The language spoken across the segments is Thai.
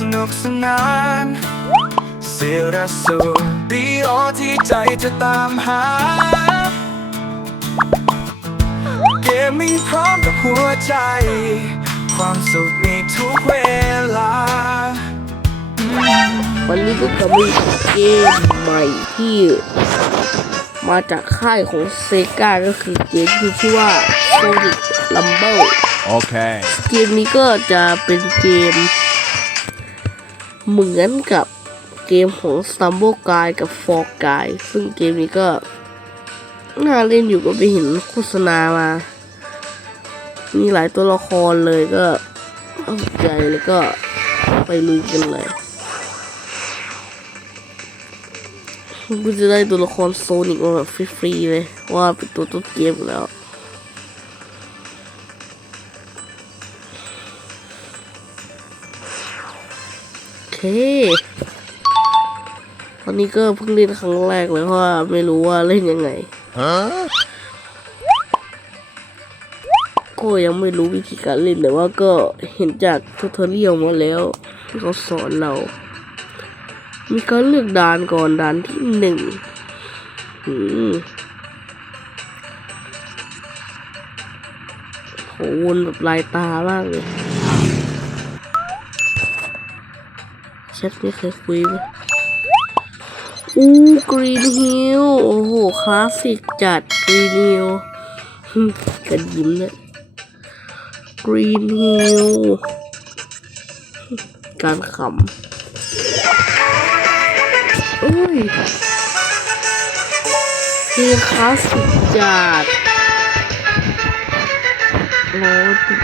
สนุกสนาน เสียระสูดีโอที่ใจจะตามหา เกมมิ่งพร้อมกับหัวใจ ความสุขมีทุกเวลา วันนี้ก็จะมีเกมใหม่ที่มาจากค่ายของเซกาก็คือเกมที่ชื่อว่า Sonic Rumble Okay. เกมนี้ก็จะเป็นเกม เหมือนกับเกมของ Stumble Guy กับ Fall Guy ซึ่งเกมนี้ก็ น่าเล่นอยู่ก็ไปเห็นโฆษณามา มีหลายตัวละครเลยก็เอาใจแล้วก็ไปลุยกันเลยกูจะได้ตัวละครโซนิกมาแบบฟรีๆเลย ว่าเป็นตัวต้นเกมแล้ว ตอนนี้ก็เพิ่งเล่นครั้งแรกเลยเพราะว่าไม่รู้ว่าเล่นยังไงก็ยังไม่รู้วิธีการเล่นแต่ว่าก็เห็นจากทูทอเรียลมาแล้ว ที่เขาสอนเรา มีการเลือกด่านก่อนด่านที่หนึ่งโหวนแบบลายตามากเลย แชทไม่เคยคุยเลยอู้กรีนฮิลโอ้โห คลาสสิกจัดกรีนฮิลกันยิ้มเลย Green Hill การขำอุ้ยเพลงคลาสสิกจัดโอ้ดิ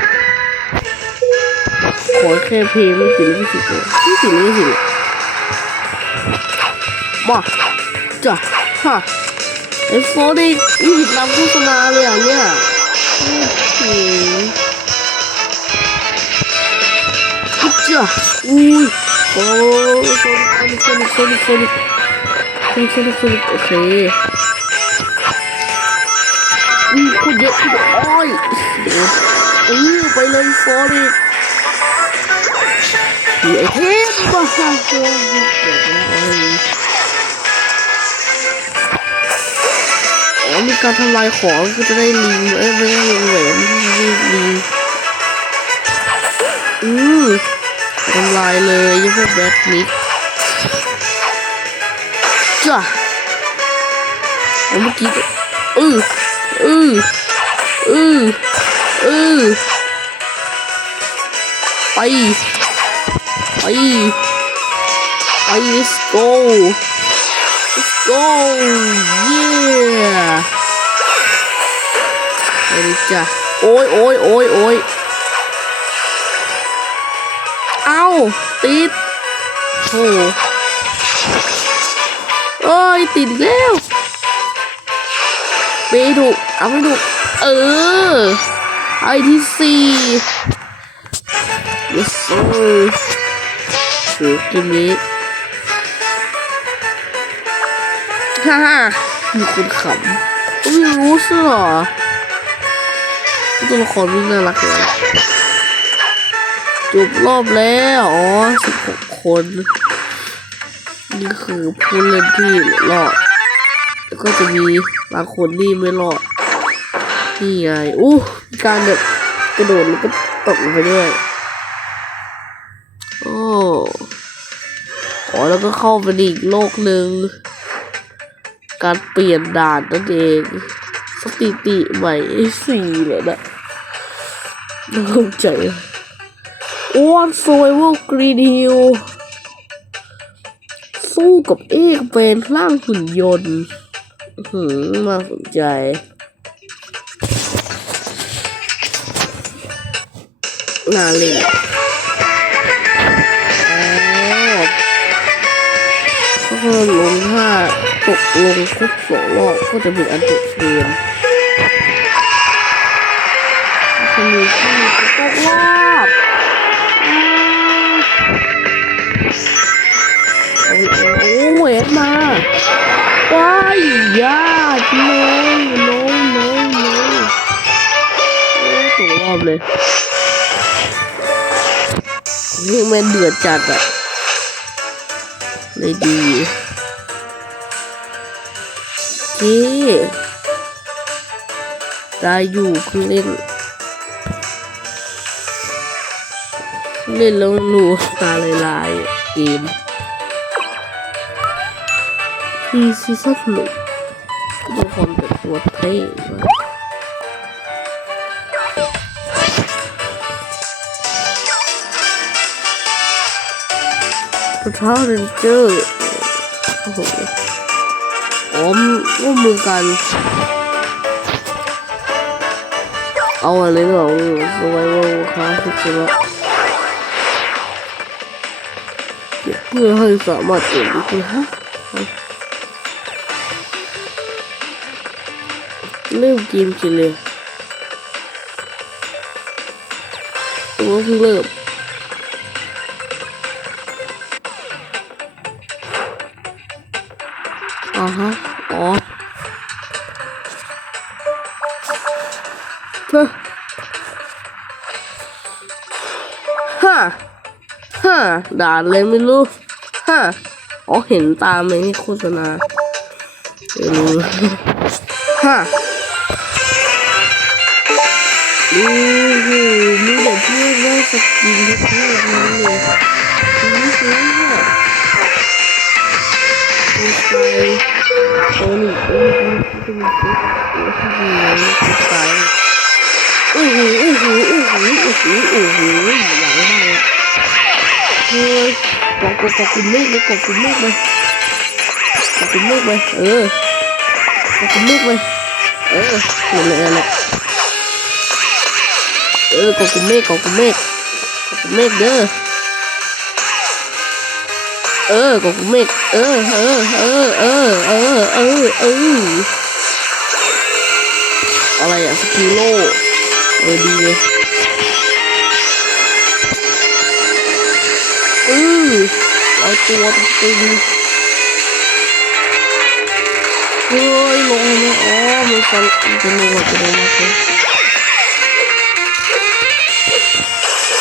ขอแค่เพลงไม่ติดลิขสิทธิ์เลยไม่ติดลิขสิทธิ์เลยมาจ้ะฮะไอ้โฟนี่นี่ผิดตามโฆษณาเลยอะเนี่ยโอ้โหฮัจจ้ะอุ้ยโอ้โซนิคโซนิคโซนิคโซนิคโซนิคโซนิคโซนิคโอเคอุ้ยคนเยอะคนเยอะอ้อยเดี๋ยวเออไปเลยโซนิค มีไอเทมบ้าเกินอ๋อมีการทำลายของก็จะได้ลิงเอ้ยไม่ได้ลิงแหวนไม่ได้ลิงอือทำลายเลยยังพวกแบทนิกจ้ะเมื่อกี้อืออืออืออือไป ไปไป let's go let's go yeah ไปเลยจ้ะโอ้ยโอ้ยโอ้ยโอ้ยเอ้าติดโอ้โอ้ยติดแล้วไปถูเอาไม่ถูเออไอที่สี่ yes sir ถือเกมนี้ฮ่าฮ่ามีคนขำก็ไม่รู้สิหรอตัวละครวิ่งน่ารักเลยจบรอบแล้ว อ๋อสิบหกคน นี่คือผู้เล่นที่รอด แล้วก็จะมีบางคนที่ไม่รอด นี่ไง อู้การแบบกระโดดแล้วก็ตกลงไปด้วย แล้วก็เข้าไปอีกโลกหนึ่ง การเปลี่ยนด่านนั่นเองสถิติใหม่สี่เลยนะน่าสนใจอ้วนซวยว่ากรีนฮิลสู้กับเอกเป็นร่างหุ่นยนต์หืมน่าสนใจน่าเล่น ก็คือลงถ้าตกลงครบสองรอบก็จะเป็นอันจบเกมจะมีที่ตกรอบโอ้เวทมาว้ายยากเลยน้อโน้อโน้โอ้ตกรอบเลยนี่มันเดือดจัดอะ เลยดีเจ๊ตายอยู่เพิ่งเล่น เล่นแล้วหนูตาลายลายเกมคือซีซั่นหนึ่ดูความเป็นตัวเท่ รองเท้าเรนเจอร์โอ้โหอ๋อร่วมมือกัน เอาอะไรหรอสวยว่าค้าที่สุดละเพื่อให้สามารถเก็นคุณฮะเริ่มเกมกันเลยตัวเพิ่งเริ่ม ฮะอ๋อเฮ้ฮะาฮ่าด่าเลยไม่รู้ฮะอ๋อเห็นตามไหมนี่โฆษณาเออฮ่าโอ้โหมีแต่เพื่อนได้สกินที่เพื่อนเลย โอ้โหโอ้โหโอ้โหโอ้โหโอ้โหใหญ่มากเลยเฮ้ยกองกองกองกลุ่มเมฆเลยกองกลุ่มเมฆเลยกองกลุ่มเมฆเลยเออกองกลุ่มเมฆเลยเออนั่นแหละนั่นแหละเออกองกลุ่มเมฆกองกลุ่มเมฆกองกลุ่มเมฆเด้อเออกองกลุ่มเมฆเออเออเออเออเออเออ อะไรอะสกิลโลเออดีเลยอือเอาตัวตึงเฮ้ยลงมาอ๋อมันฟันจะลงมาจะลงมาเลย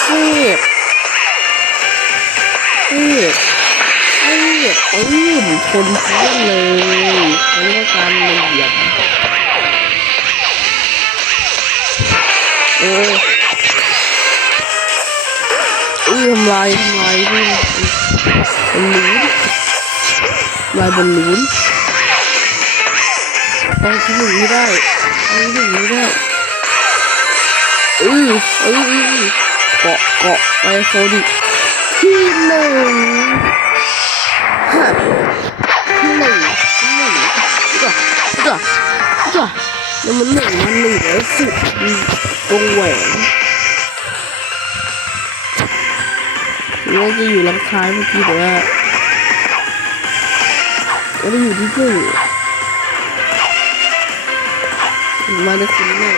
เทพเทพเทพปื้มชนเพื้นเลยเขาเรียกว่าการเหยียบ เอออุ้ยทำลายทำลายด้วยบอลลูนทำลายบอลลูนไปที่หนึ่งไแล้วมันหนึ่งมันหนึ่งแล้วสิบวงแหวนว่าจะอยู่ลำท้ายเมื่อกี้แต่ว่าก็ได้อยู่ที่หนึ่งมาได้คุณแม่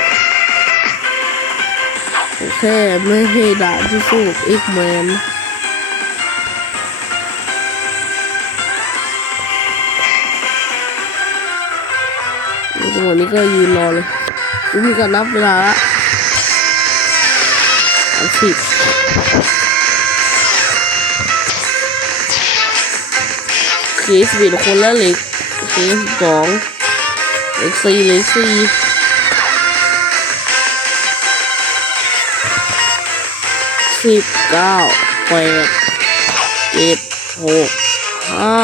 ผมแค่ไม่ให้ด่าที่สู้เอ็กแมน จังหวะนี้ก็ยืนรอเลยมีการนับเวลาละสามสิบเคสเปลี่ยนคนแล้วเหล็กเคสสองเหล็กสี่เหล็กสี่สิบเก้าแปดเจ็ดหกห้า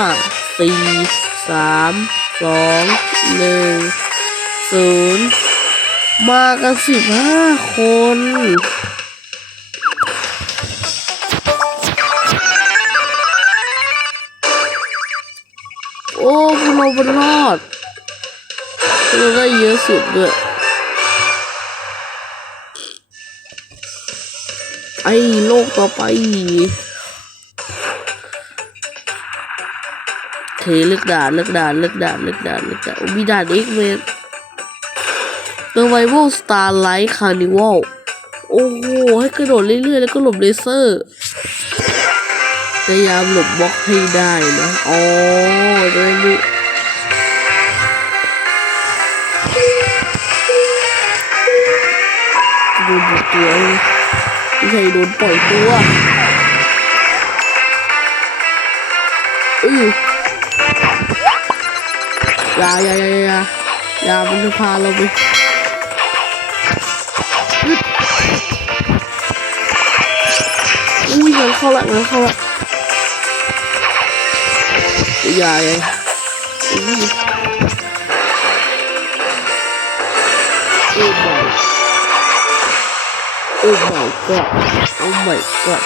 สี่สามสองหนึ่ง ศูนย์มากันสิบห้าคน โอ้พวกเราเป็นรอดเราได้เยอะสุดด้วย ไอ้โลกต่อไป เคเลือกด่านเลือกด่านเลือกด่านเลือกด่านเลือกด่านโอ้มีด่านอีกเมน Survival Starlight Carnival โอ้โห ให้กระโดดเรื่อยๆ แล้วก็หลบเลเซอร์ พยายามหลบบล็อกให้ได้นะ อ๋อจะได้ไม่โดนบุกตัวเลยไม่ใช่โดนปล่อยตัวอืออย่าอย่าอย่าอย่าอย่ามันจะพาเราไป อุ้ยเงินเข้าละเงินเข้าละอย่าอย่าอุ้ยโอ้ my โอ้ my god โอ้ my god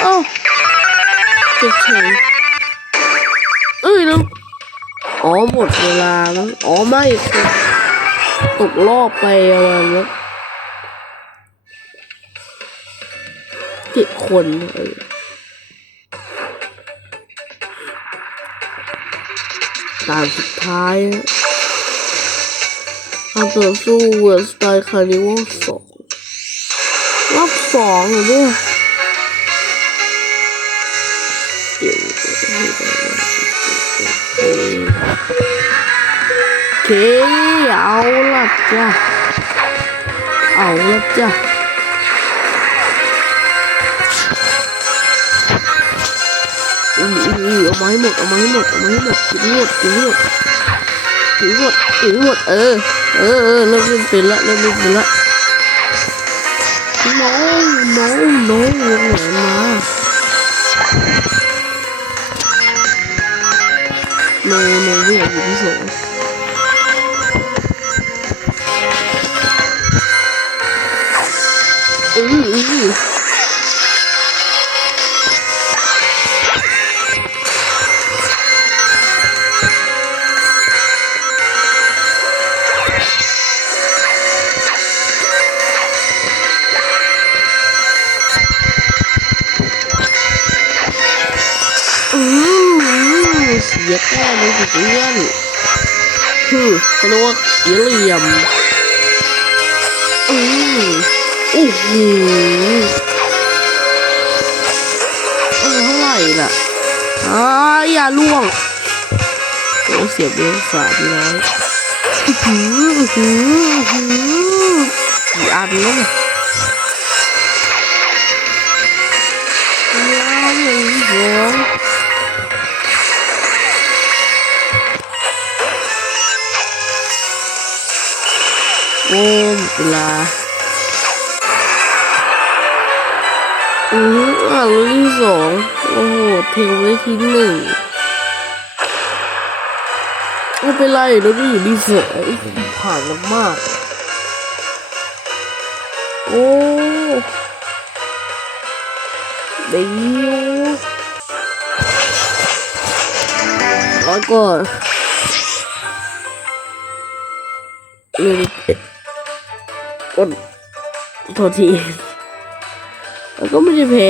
เอ้าเกือ ดเวลาแล้วอ๋อไม่ตกรอบไปประมาณแล้วเจ็ดคนเออด่านสุดท้ายนะการต่อสู้เวิร์สไตล์คาร์นิวัลสองรอบสองเหรอเนี่ย โอเคเอาละจ้ะเอาละจ้ะอืออืออือเอามาให้หมดเอามาให้หมาอย่าล่วงโอ้เสียเบลสามร้อยอื้อหืออื้อหืออื้อหือกี่อันแล้วเนี่ยว้าวหนึ่งสองโอ้หมดเวลาอืออ่านเรื่องที่สองโอ้โหเทงไว้ที่หนึ่ง เป็นไรเราก็อยู่ที่สองผ่านมากๆโอ้เดี๋ยวแล้วก็หนึ่งกดโทษทีแล้วก็ไม่ได้แพ้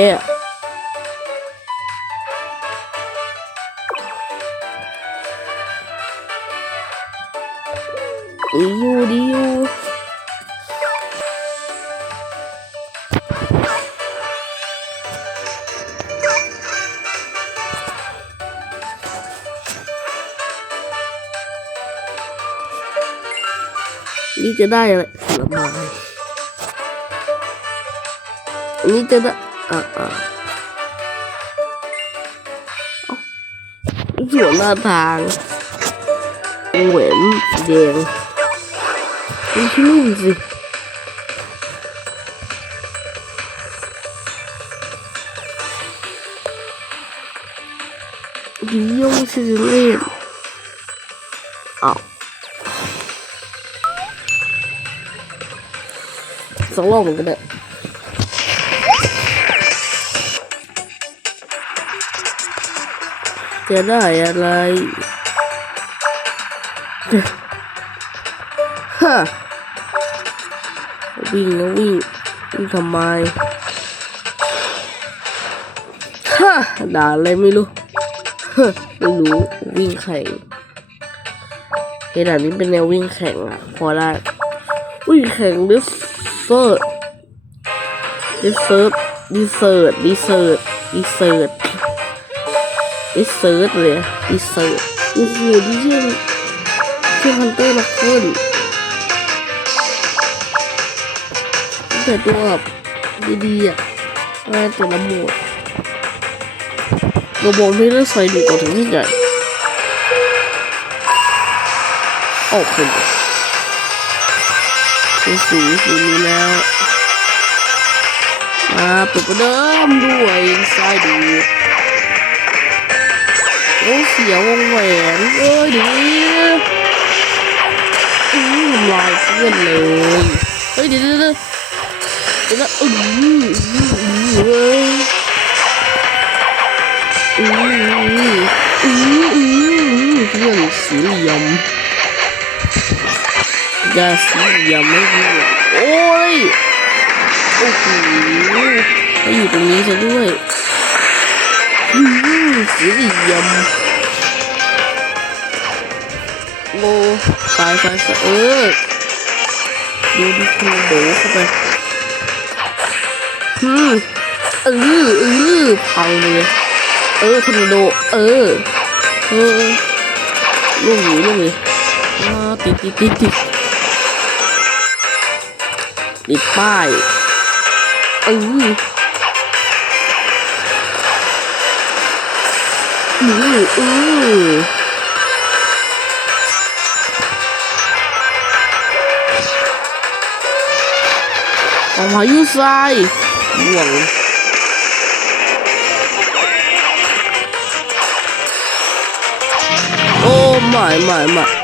จะได้อะไรผลไม้อันนี้จะได้อะอะเอ้าสวนหน้าทางแหวนสีแดงนี่ที่นี่สิดีโยงซิลิเล่นอ้าว สองรอบเหมือนกันเนี่ยจะได้อะไรฮะวิ่งนะวิ่งวิ่งทำไมฮะด่าอะไรไม่รู้ฮะไม่รู้วิ่งแข่งเฮ้ยด่านนี้เป็นแนววิ่งแข่งอะพอได้วิ่งแข่งดิส เซิร์ตดิเซิร์ตดิเซิร์ตดิเซิร์ตดิเซิร์ตดิเซิร์ชเลยดิเซิร์ชโอ้โหดิเชื่อเชื่อฮันเตอร์มาขึ้นแต่ตัวแบบดีๆอะเออแต่ละหมดกระบอกที่เลือกใส่ดูก่อนถึงที่ใหญ่โอเค เป็นสีสีนี้แล้วมาเปิดประเดิมด้วยสายดูโอ้เสียวงแหวนเอ้ยดีอือทำลายเพื่อนเลยเฮ้ยเดี๋ยวเดี๋ยวเดี๋ยวเดี๋ยวนะอืออืออือเว้ยอืออืออืออือเพื่อนสีเหลี่ยม ยาสีเหลี่ยมไม่เพื่อนโอ้ยโอ้โหมาอยู่ตรงนี้ซะด้วยอืมสีเหลี่ยมโลสายสายสายเออดูดิคุณโบเข้าไปอืมเออเออพังเลยเออทอร์นาโดเออเออลูกหนีลูกหนีอ่าติดติดติดติด ติดป้ายเอออืออือออกมายุทรายห่วงโอ้ไม่ไม่ไม่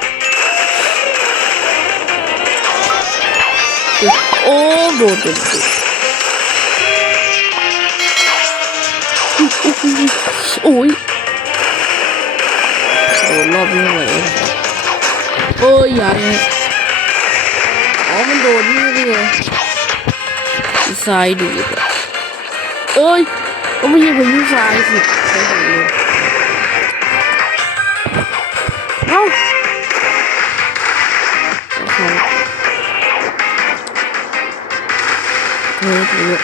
โอ้โดนโดนโอ้ยโดนรอบนี้ไหวโอ้ยอย่าเลยอ๋อมันโดนนี่นี่ไงทรายดูดเอ้ยก็ไม่ใช่พายุทรายสิใช่ไหมเอ้ เฮ้ยเฮ้ย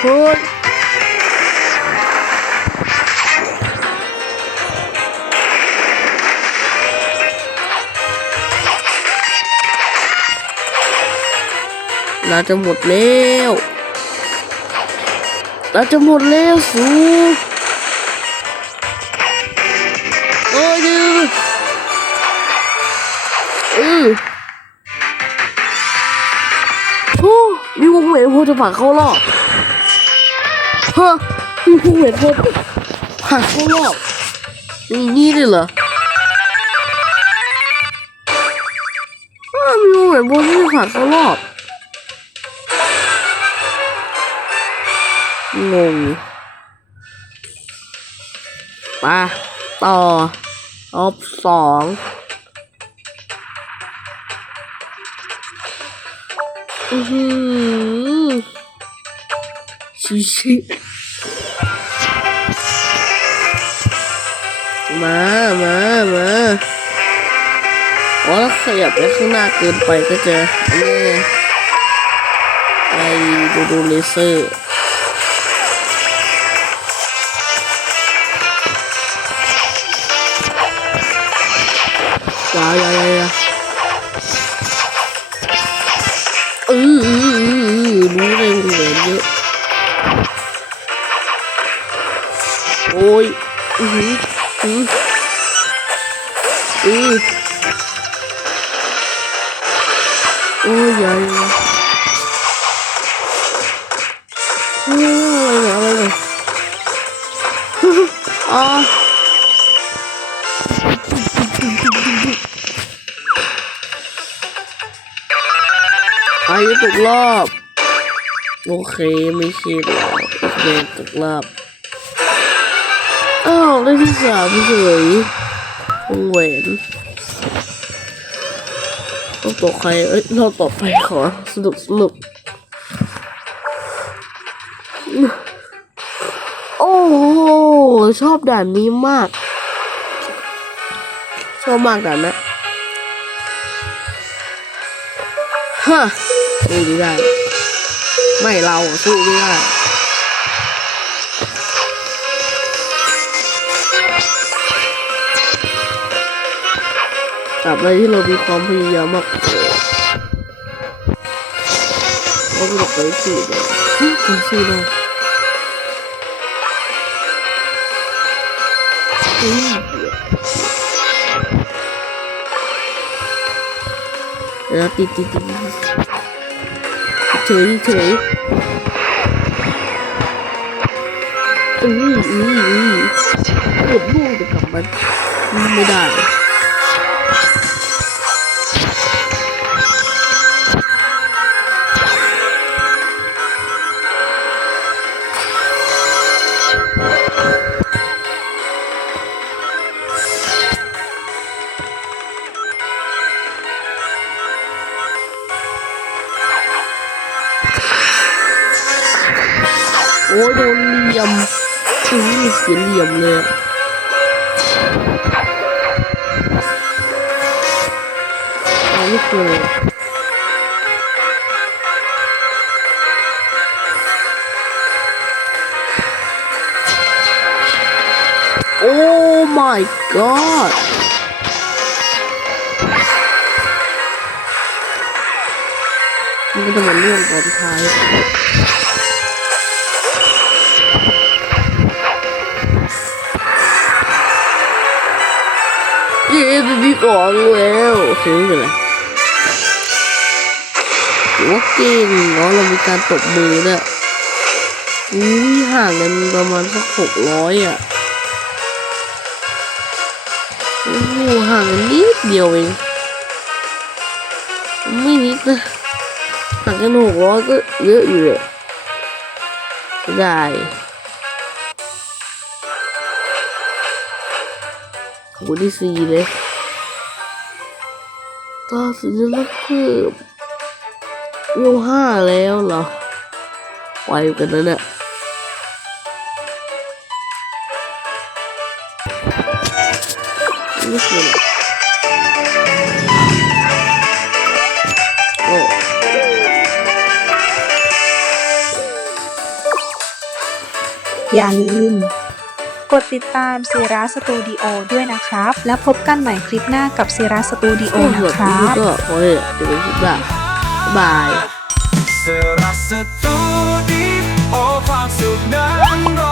เฮ้ยเราจะหมดแล้วเราจะหมดแล้วสู ผ่านเข้ารอบฮะมีวงเหวนพอจะผ่านเข้ารอบอย่างนี้เลยเหรออ้าวมีวงเหวนพอที่จะผ่านเข้ารอบงงไปต่อออฟสอง อือหือชิชิมามามาอ๋อถ้าขยับไปข้างหน้าเกินไปก็จะนนี้ไงไอดูดูเลเซอร์ยายายา โอ้ยอืออืออือโอ้ยอย่าอย่าโอ้ยอย่าอะไรเลยอ่าไปตกรอบ โอเคไม่ใช่แล้วโอเคตกรอบ อ้าได้ที่สามเฉยวงแหวนต้องตกใคร เอ้ยเราต่อไปขอ สนุกสนุก โอ้โห ชอบด่านนี้มาก ชอบมากด่านนะฮะสู้ไม่ได้ ไม่เราสู้ไม่ได้ ตราบใดที่เรามีความพยายามมากพอก็ไม่ได้ไปสี่เลยไปสี่เลยอุ้ยแล้วติดติดติดเฉยเฉยอืออืออือเกือบล่วงไปกับมันไม่ได้ เสียเหลี่ยมเลยอะเอาไม่เคยโอ้ my god มันก็จะมาเรื่องตอนท้าย เป็นพี่สองแล้วซื้อไปเลยถือว่าเก่งเนาะเรามีการตบมือด้วยอุ้ยห่างกันประมาณสักหกร้อยอะโอ้โหห่างกันนิดเดียวเองไม่นิดนะห่างกันหกร้อยก็เยอะอยู่เลยได้ขอบคุณที่สี่เลย ตาสัญลักษณ์เพิ่มเวห้าแล้วเหรอไวกันนะเนี่ยนี่คืออะไรโอ้อย่าลืม กดติดตามซีราสตูดิโอด้วยนะครับ แล้วพบกันใหม่คลิปหน้ากับซีราสตูดิโอโอ้นะแบบครันี้บก็พอเลยจะเป็นคลิปละบายเสรัสตูดีโอความสุขนั้นรอ